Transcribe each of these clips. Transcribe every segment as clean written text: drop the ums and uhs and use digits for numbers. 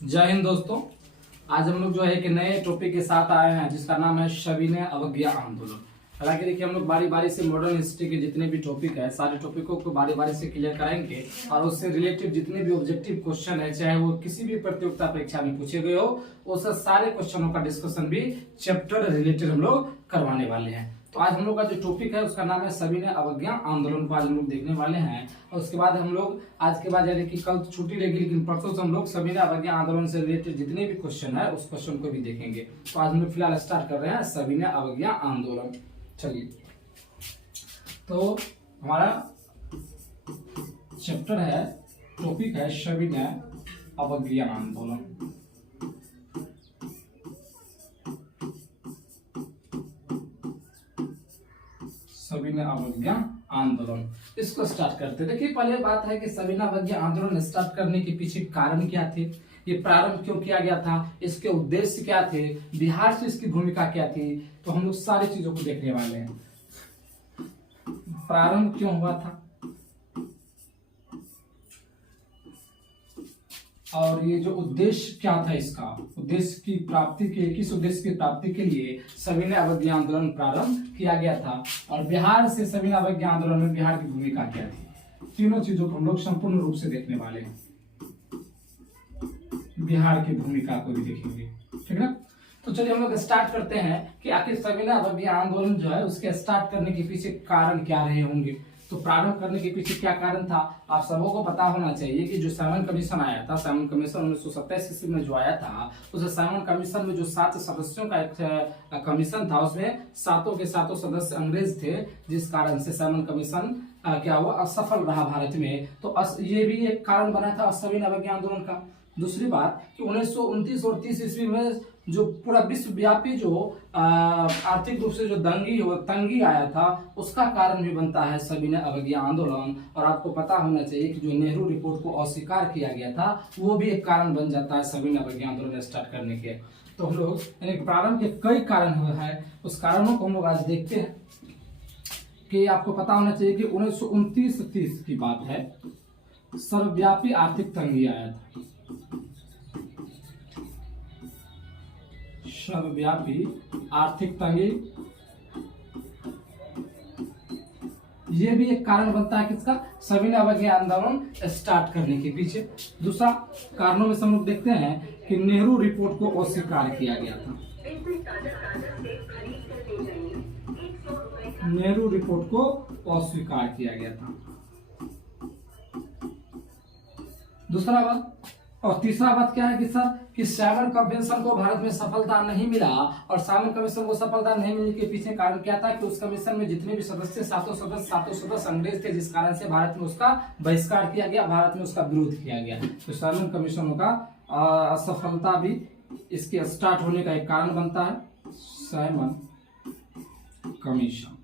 जय हिंद दोस्तों। आज हम लोग जो है एक नए टॉपिक के साथ आए हैं जिसका नाम है सविनय अवज्ञा आंदोलन। हालांकि देखिए हम लोग बारी बारी से मॉडर्न हिस्ट्री के जितने भी टॉपिक है सारे टॉपिकों को बारी बारी से क्लियर कराएंगे और उससे रिलेटेड जितने भी ऑब्जेक्टिव क्वेश्चन है चाहे वो किसी भी प्रतियोगिता परीक्षा में पूछे गए हो उस सारे क्वेश्चनों का डिस्कशन भी चैप्टर रिलेटेड हम लोग करवाने वाले हैं। तो आज हम लोग का जो टॉपिक है उसका नाम है सविनय अवज्ञा आंदोलन को आज हम लोग देखने वाले हैं। और उसके बाद हम लोग आज के बाद यानी कि कल छुट्टी रहेगी लेकिन परसों से हम लोग सविनय अवज्ञा आंदोलन से रिलेटेड जितने भी क्वेश्चन है उस क्वेश्चन को भी देखेंगे। तो आज हम लोग फिलहाल स्टार्ट कर रहे हैं सविनय अवज्ञा आंदोलन। चलिए, तो हमारा चैप्टर है, टॉपिक है सविनय अवज्ञा आंदोलन। सविनय अवज्ञा आंदोलन, इसको स्टार्ट करते हैं। देखिए पहले बात है कि सविनय अवज्ञा आंदोलन स्टार्ट करने के पीछे कारण क्या थे, ये प्रारंभ क्यों किया गया था, इसके उद्देश्य क्या थे, बिहार से इसकी भूमिका क्या थी, तो हम लोग सारी चीजों को देखने वाले हैं। प्रारंभ क्यों हुआ था और ये जो उद्देश्य क्या था, इसका उद्देश्य की प्राप्ति के किस उद्देश्य की प्राप्ति के लिए सविनय अवज्ञा आंदोलन प्रारंभ किया गया था और बिहार से सविनय अवज्ञा आंदोलन में बिहार की भूमिका क्या थी, तीनों चीजों को हम लोग संपूर्ण रूप से देखने वाले हैं। बिहार की भूमिका को भी देखेंगे, ठीक है। तो चलिए हम लोग स्टार्ट करते हैं कि आखिर सविनय अवज्ञा आंदोलन जो है उसके स्टार्ट करने के पीछे कारण क्या रहे होंगे। तो प्रारंभ करने के पीछे क्या कारण था, आप सबों को पता होना चाहिए कि जो साइमन कमीशन आया था, साइमन कमीशन 1927 ईस्वी में जो आया था, उस साइमन कमीशन में जो 7 सदस्यों का एक कमीशन था उसमें सातों के सातों सदस्य अंग्रेज थे, जिस कारण से साइमन कमीशन क्या हुआ, असफल रहा भारत में। तो ये भी एक कारण बना था सविनय अवज्ञा आंदोलन का। दूसरी बात कि 1929 और 30 ईस्वी में जो पूरा विश्वव्यापी जो आर्थिक रूप से जो तंगी आया था उसका कारण भी बनता है सविनय अवज्ञा आंदोलन। और आपको पता होना चाहिए कि जो नेहरू रिपोर्ट को अस्वीकार किया गया था वो भी एक कारण बन जाता है सविनय अवज्ञा आंदोलन स्टार्ट करने के। तो हम लोग प्रारंभ के कई कारण हुए हैं, उस कारणों को हम लोग आज देखते हैं। कि आपको पता होना चाहिए कि 1929-30 की बात है, सर्वव्यापी आर्थिक तंगी आया था, सर्वव्यापी आर्थिक तंगी, ये भी एक कारण बनता है किसका, सविनय अवज्ञा आंदोलन स्टार्ट करने के पीछे। दूसरा कारणों में हम लोग देखते हैं कि नेहरू रिपोर्ट को अस्वीकार किया गया था, नेहरू रिपोर्ट को अस्वीकार किया गया था। दूसरा बात और तीसरा बात क्या है कि सर कि साइमन कमीशन को भारत में सफलता नहीं मिला और साइमन कमीशन को सफलता नहीं मिलने के पीछे कारण क्या था कि उस कमीशन में जितने भी सदस्य सातों सदस्य अंग्रेज थे, जिस कारण से भारत में उसका बहिष्कार किया गया, भारत में उसका विरोध किया गया। तो साइमन कमीशन का असफलता भी इसके स्टार्ट होने का एक कारण बनता है, साइमन कमीशन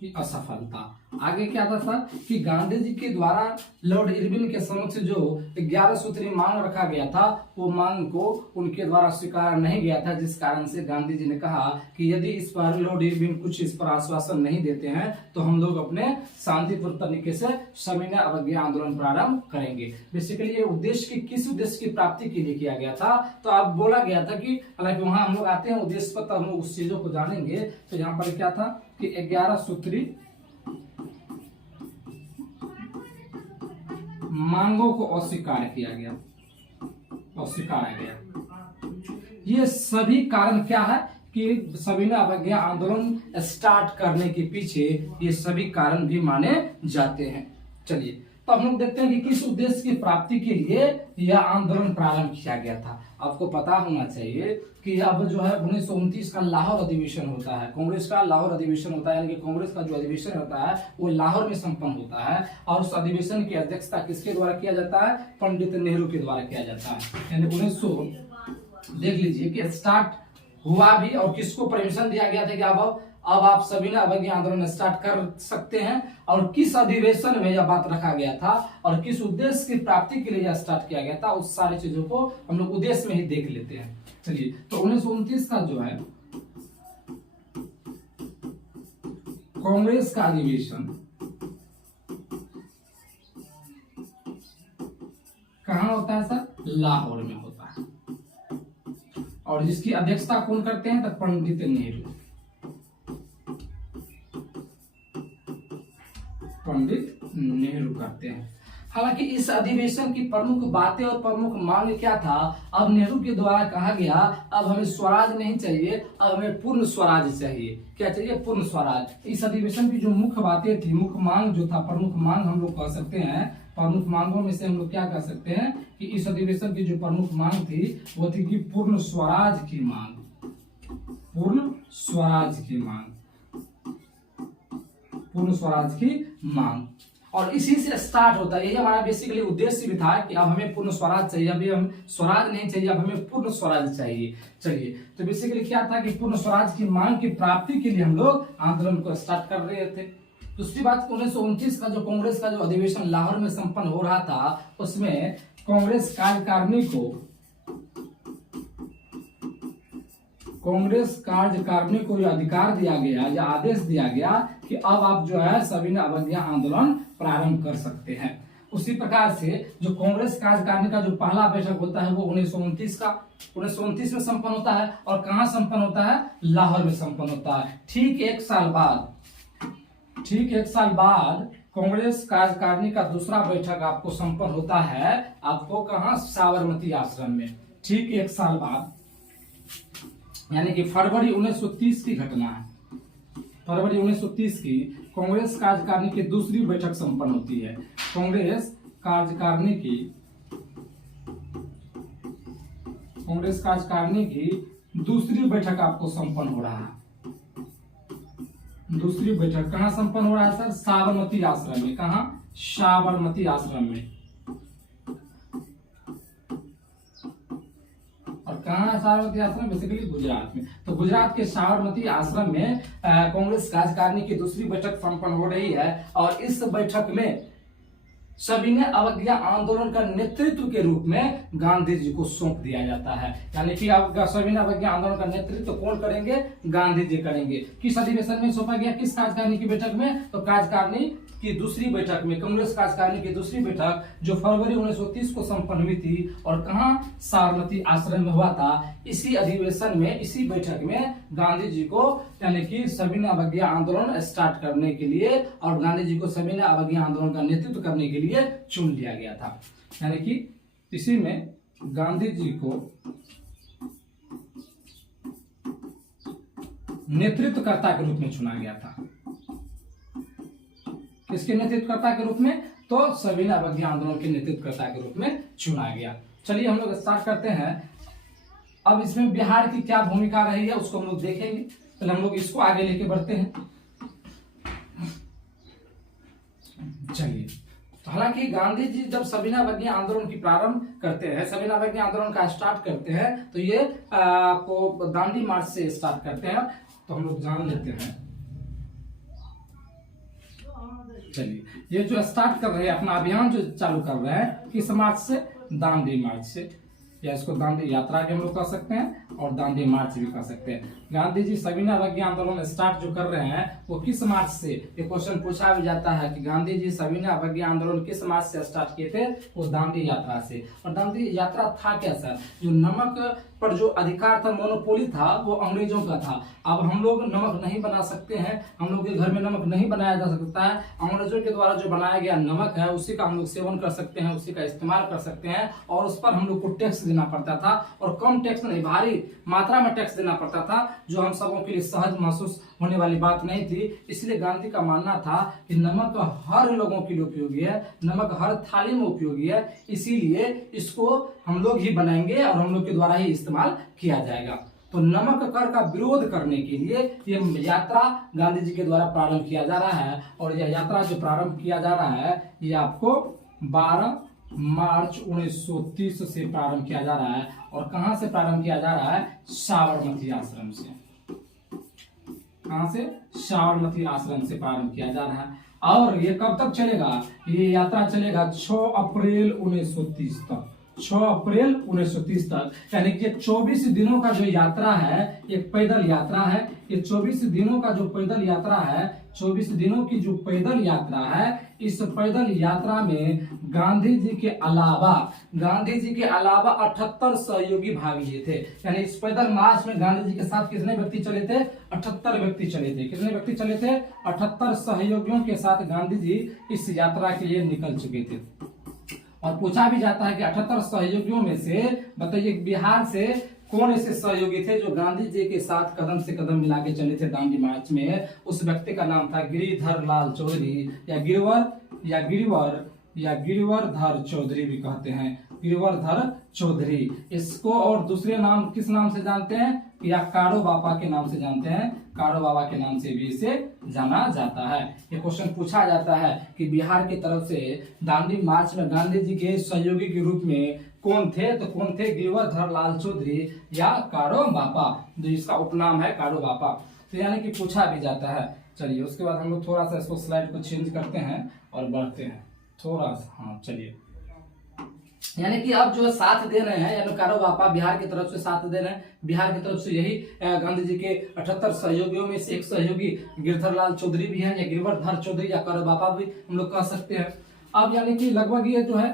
की असफलता। आगे क्या था सर कि गांधी जी के द्वारा लॉर्ड इरविन के समक्ष जो 11 सूत्री मांग रखा गया था वो मांग को उनके द्वारा स्वीकार नहीं गया था, जिस कारण से गांधी जी ने कहा कि यदि इस पर लॉर्ड इरविन कुछ इस पर आश्वासन नहीं देते हैं तो हम लोग अपने शांतिपूर्ण तरीके से सविनय अवज्ञा आंदोलन प्रारंभ करेंगे। बेसिकली ये उद्देश्य किस उद्देश्य की प्राप्ति के लिए किया गया था, तो अब बोला गया था कि हालांकि वहां हम लोग आते हैं उद्देश्य पर, तो हम लोग उस चीजों को जानेंगे। तो यहाँ पर क्या था कि 11 सूत्री मांगों को अस्वीकार किया गया, अस्वीकारा गया। ये सभी कारण क्या है कि सविनय अवज्ञा आंदोलन स्टार्ट करने के पीछे ये सभी कारण भी माने जाते हैं। चलिए तो हम लोग देखते हैं कि किस उद्देश्य की प्राप्ति के लिए यह आंदोलन प्रारंभ किया गया था। आपको पता होना चाहिए कि अब जो है 1929 का लाहौर अधिवेशन होता है, कांग्रेस का लाहौर अधिवेशन होता है, यानी कि कांग्रेस का जो अधिवेशन होता है वो लाहौर में संपन्न होता है और उस अधिवेशन की अध्यक्षता किसके द्वारा किया जाता है, पंडित नेहरू के द्वारा किया जाता है। यानी 1900 देख लीजिए कि स्टार्ट हुआ भी और किसको परमिशन दिया गया था कि अब आप सविनय अवज्ञा आंदोलन स्टार्ट कर सकते हैं और किस अधिवेशन में यह बात रखा गया था और किस उद्देश्य की प्राप्ति के लिए यह स्टार्ट किया गया था, उस सारी चीजों को हम लोग उद्देश्य में ही देख लेते हैं। चलिए तो 1929 का जो है कांग्रेस का अधिवेशन कहाँ होता है सर? लाहौर में होता है। और जिसकी अध्यक्षता कौन करते हैं? तो पंडित नेहरू। पंडित नेहरू करते हैं। हालांकि इस अधिवेशन की प्रमुख बातें और प्रमुख मांग क्या था? अब नेहरू के द्वारा कहा गया अब हमें स्वराज नहीं चाहिए, अब हमें पूर्ण स्वराज चाहिए। क्या चाहिए? पूर्ण स्वराज। इस अधिवेशन की जो मुख्य बातें थी, मुख्य मांग जो था, प्रमुख मांग हम लोग कह सकते हैं, प्रमुख मांगों में से हम लोग क्या कह सकते हैं कि इस अधिवेशन की जो प्रमुख मांग थी वो थी कि पूर्ण स्वराज की मांग, पूर्ण स्वराज की मांग, पूर्ण स्वराज की मांग। और इसी से स्टार्ट होता है। यही हमारा बेसिकली उद्देश्य भी था कि अब हमें पूर्ण स्वराज चाहिए, अभी हम स्वराज नहीं चाहिए, अब हमें पूर्ण स्वराज चाहिए। चलिए, तो बेसिकली क्या था कि पूर्ण स्वराज की मांग की प्राप्ति के लिए हम लोग आंदोलन को स्टार्ट कर रहे थे। दूसरी बात, 1929 का जो कांग्रेस का जो अधिवेशन लाहौर में संपन्न हो रहा था, उसमें कांग्रेस कार्यकारिणी को यह अधिकार दिया गया या आदेश दिया गया कि अब आप जो है सविनय अवज्ञा आंदोलन प्रारंभ कर सकते हैं। उसी प्रकार से जो कांग्रेस कार्यकारिणी का जो पहला बैठक होता है वो 1929 में संपन्न होता है। और कहाँ संपन्न होता है? लाहौर में संपन्न होता है। ठीक एक साल बाद कांग्रेस कार्यकारिणी का दूसरा बैठक आपको संपन्न होता है, आपको कहाँ? साबरमती आश्रम में। ठीक एक साल बाद, यानी कि फरवरी 1930 की घटना है। फरवरी 1930 की कांग्रेस कार्यकारिणी की दूसरी बैठक संपन्न होती है। कांग्रेस कार्यकारिणी की दूसरी बैठक आपको संपन्न हो रहा है। दूसरी बैठक कहाँ संपन्न हो रहा है सर? साबरमती आश्रम में। कहाँ? साबरमती आश्रम में। और कहाँ है साबरमती आश्रम? बेसिकली गुजरात में। तो गुजरात के साबरमती आश्रम में कांग्रेस कार्यकारिणी की दूसरी बैठक संपन्न हो रही है। और इस बैठक में सविनय अवज्ञा आंदोलन का नेतृत्व के रूप में गांधी जी को सौंप दिया जाता है। यानी कि अब सविनय अवज्ञा आंदोलन का नेतृत्व कौन करेंगे? गांधी जी करेंगे। किस अधिवेशन में सौंपा गया? किस कार्यकारिणी की बैठक में? तो कार्यकारिणी की दूसरी बैठक में, कांग्रेस कार्यकारिणी की दूसरी बैठक जो फरवरी 1930 को संपन्न हुई थी। और कहाँ? साबरमती आश्रम में हुआ था। इसी अधिवेशन में, इसी बैठक में गांधी जी को यानी कि सविनय अवज्ञा आंदोलन स्टार्ट करने के लिए और गांधी जी को सविनय अवज्ञा आंदोलन का नेतृत्व करने के लिए चुन लिया गया था। यानी कि इसी में गांधी जी को नेतृत्वकर्ता के रूप में चुना गया था। किसके नेतृत्वकर्ता के रूप में? तो सविनय अवज्ञा आंदोलन के नेतृत्वकर्ता के रूप में चुना गया। चलिए हम लोग स्टार्ट करते हैं। अब इसमें बिहार की क्या भूमिका रही है उसको हम लोग देखेंगे। पहले हम लोग इसको आगे लेके बढ़ते हैं। चलिए, तो हालांकि गांधी जी जब सविनय अवज्ञा आंदोलन की प्रारंभ करते हैं, सविनय अवज्ञा आंदोलन का स्टार्ट करते हैं, तो ये आपको दांडी मार्च से स्टार्ट करते हैं। तो हम लोग जान लेते हैं। चलिए, ये जो स्टार्ट कर रहे हैं अपना अभियान जो चालू कर रहे हैं, किस मार्च से? दांडी मार्च से, या इसको दांडी यात्रा भी हम लोग कह सकते हैं और दांडी मार्च भी कह सकते हैं। गांधी जी सविनय अवज्ञा आंदोलन स्टार्ट जो कर रहे हैं वो किस मार्च से? ये क्वेश्चन पूछा भी जाता है कि गांधी जी सविनय अवज्ञा आंदोलन किस मार्च से स्टार्ट किए थे? वो दांडी यात्रा से। और दांडी यात्रा था क्या सर? जो नमक पर जो अधिकार था, मोनोपोली था, वो अंग्रेजों का था। अब हम लोग नमक नहीं बना सकते हैं, हम लोग के घर में नमक नहीं बनाया जा सकता है। अंग्रेजों के द्वारा जो बनाया गया नमक है उसी का हम लोग सेवन कर सकते हैं, उसी का इस्तेमाल कर सकते हैं। और उस पर हम लोग को टैक्स देना पड़ता था, और कम टैक्स नहीं, भारी मात्रा में टैक्स देना पड़ता था, जो हम सबों के लिए सहज महसूस होने वाली बात नहीं थी। इसलिए गांधी का मानना था कि नमक हर लोगों के लिए उपयोगी है, नमक हर थाली में उपयोगी है, इसीलिए इसको हम लोग ही बनाएंगे और हम लोग के द्वारा ही इस्तेमाल किया जाएगा। तो नमक कर का विरोध करने के लिए ये यात्रा गांधी जी के द्वारा प्रारंभ किया जा रहा है। और यह यात्रा जो प्रारंभ किया जा रहा है ये आपको 12 मार्च 1930 से प्रारंभ किया जा रहा है। और कहां से प्रारंभ किया जा रहा है? साबरमती आश्रम से। कहां से? साबरमती आश्रम से प्रारंभ किया जा रहा है। और ये कब तक चलेगा? ये यात्रा चलेगा 6 अप्रैल 1930 तक। 6 अप्रैल 1930 तक, यानी कि 24 दिनों का जो यात्रा है, एक पैदल यात्रा है। ये 24 दिनों का जो पैदल यात्रा है 24 दिनों की जो पैदल यात्रा है, इस पैदल यात्रा में गांधी जी के अलावा 78 सहयोगी भाग लिए थे। यानी इस पैदल मार्च में गांधी जी के साथ कितने व्यक्ति चले थे? 78 व्यक्ति चले थे। कितने व्यक्ति चले थे? 78 सहयोगियों के साथ गांधी जी इस यात्रा के लिए निकल चुके थे। और पूछा भी जाता है कि 78 सहयोगियों में से बताइए बिहार से कौन ऐसे सहयोगी थे जो गांधी जी के साथ कदम से कदम मिला के चले थे दांडी मार्च में? उस व्यक्ति का नाम था गिरिधर लाल चौधरी, या गिरिवरधर चौधरी भी कहते हैं, गिरिवरधर चौधरी। इसको और दूसरे नाम किस नाम से जानते हैं? या कारो बापा के नाम से जानते हैं, कारो बाबा के नाम से भी इसे जाना जाता है। ये क्वेश्चन पूछा जाता है कि बिहार की तरफ से दांडी मार्च में गांधी जी के सहयोगी के रूप में कौन थे? तो कौन थे? गिरिवरधर लाल चौधरी या कारो बापा, जो इसका उपनाम है कारो बापा। तो यानी कि पूछा भी जाता है। चलिए उसके बाद हम लोग थोड़ा सा इसको स्लाइड को चेंज करते हैं और बढ़ते हैं थोड़ा सा। हाँ चलिए, यानी कि अब जो साथ दे रहे हैं, यानी कारो बापा बिहार की तरफ से साथ दे रहे हैं। बिहार की तरफ से यही गांधी जी के 78 सहयोगियों में से एक सहयोगी गिरधर लाल चौधरी भी हैं, या गिरिवरधर चौधरी या कारो बापा भी हम लोग कह सकते हैं। अब यानी कि लगभग ये जो है